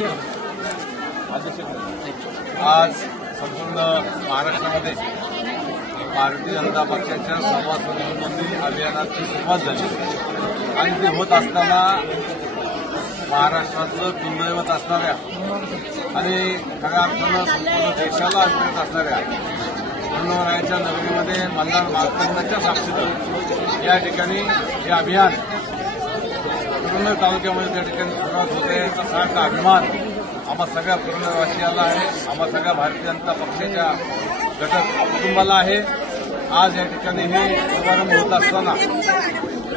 आज संपूर्ण महाराष्ट्रामध्ये भारतीय जनता पक्षाच्या सभासद नोंदणी अभियानाची सुरुवात झाली आणि ते होत असताना महाराष्ट्राचं कुलदैवत असणाऱ्या आणि खऱ्या अर्थानं संपूर्ण देशाला अभिप्रेत असणाऱ्या खंडोबारायाच्या नगरीमध्ये मल्हार मार्तंडाच्या साक्षीने या ठिकाणी हे अभियान पुरंदर तालुक्यामध्ये त्या ठिकाणी सुरुवात होते याचा सारखा अभिमान आम्हा सगळ्या पुरंदरवासियाला आहे, आम्हा सगळ्या भारतीय जनता पक्षाच्या घटक कुटुंबाला आहे। आज या ठिकाणी हे शुभारंभ होत असताना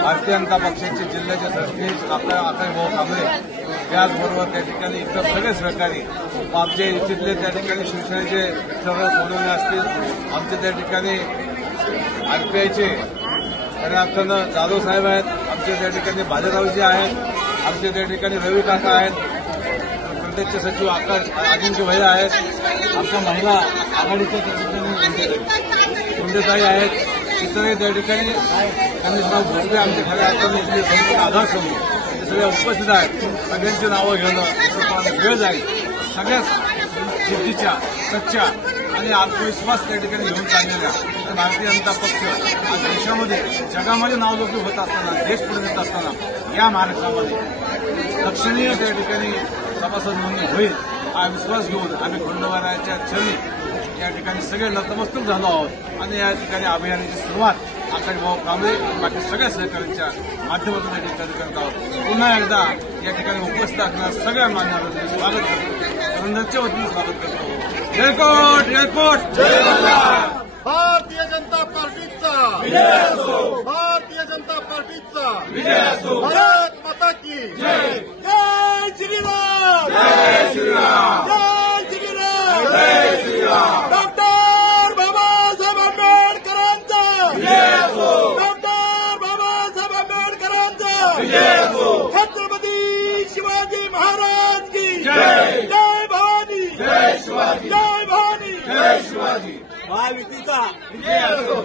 भारतीय जनता पक्षाचे जिल्ह्याचे सरचिटणीस आपल्या आकाशभाऊ कांबळे त्याचबरोबर त्या ठिकाणी इतर सगळे सहकारी आमचे इथले त्या ठिकाणी शिवसेनेचे सर्व सोडवणे असतील, आमचे त्या ठिकाणी आरपीआयचे खऱ्या अर्थानं जाधव साहेब आहेत, आमचे त्या ठिकाणी बाजीरावजी आहेत, आमचे त्या ठिकाणी रवी काका आहेत, प्रदेशचे सचिव आकाश अजिंक्य भैया आहेत, आमच्या महिला आघाडीच्या त्या ठिकाणी गुंडेताई आहेत, इतरही त्या ठिकाणी गणेशराव भोसले आमचे खऱ्या अर्थानं इथले संपूर्ण आधार समूह ते सगळे उपस्थित आहेत। सगळ्यांची नावं घेणं वेळ जाईल। सगळ्याच जिद्दीच्या सच्च्या आणि आत्मविश्वास त्या ठिकाणी घेऊन चाललेल्या भारतीय जनता पक्ष आज देशामध्ये जगामध्ये नावलौकिक होत असताना देश पुढे नेत असताना या महाराष्ट्रामध्ये लक्षणीय त्या ठिकाणी सभासद नोंदणी होईल हा विश्वास घेऊन आम्ही खंडोबारायाच्या चरणी या ठिकाणी सगळे नतमस्तक झालो आहोत आणि या ठिकाणी अभियानाची सुरुवात आकाशभाऊ कांबळे बाकी सगळ्या सहकाऱ्यांच्या माध्यमातून या ठिकाणी करत आहोत। पुन्हा एकदा या ठिकाणी उपस्थित असणाऱ्या सगळ्या मान्यवरांचे स्वागत करतो, पुरंदरच्या वतीने स्वागत करतो। जयकोट जयकोट भारतीय जनता पार्टीचा विजय असो, भारतीय जनता पार्टीचा विजय असो, भारत माता की जय, जय श्रीराम, जय श्रीराम, जय श्रीराम, जय श्रीराम। डॉक्टर बाबासाहेब आंबेडकरांचा विजय असो, डॉक्टर बाबासाहेब आंबेडकरांचा विजय असो, छत्रपती शिवाजी महाराज की जय, जय भवानी, जय शिवाजी, जय भवानी, जय शिवाजी। महायुतीचा विजय असो।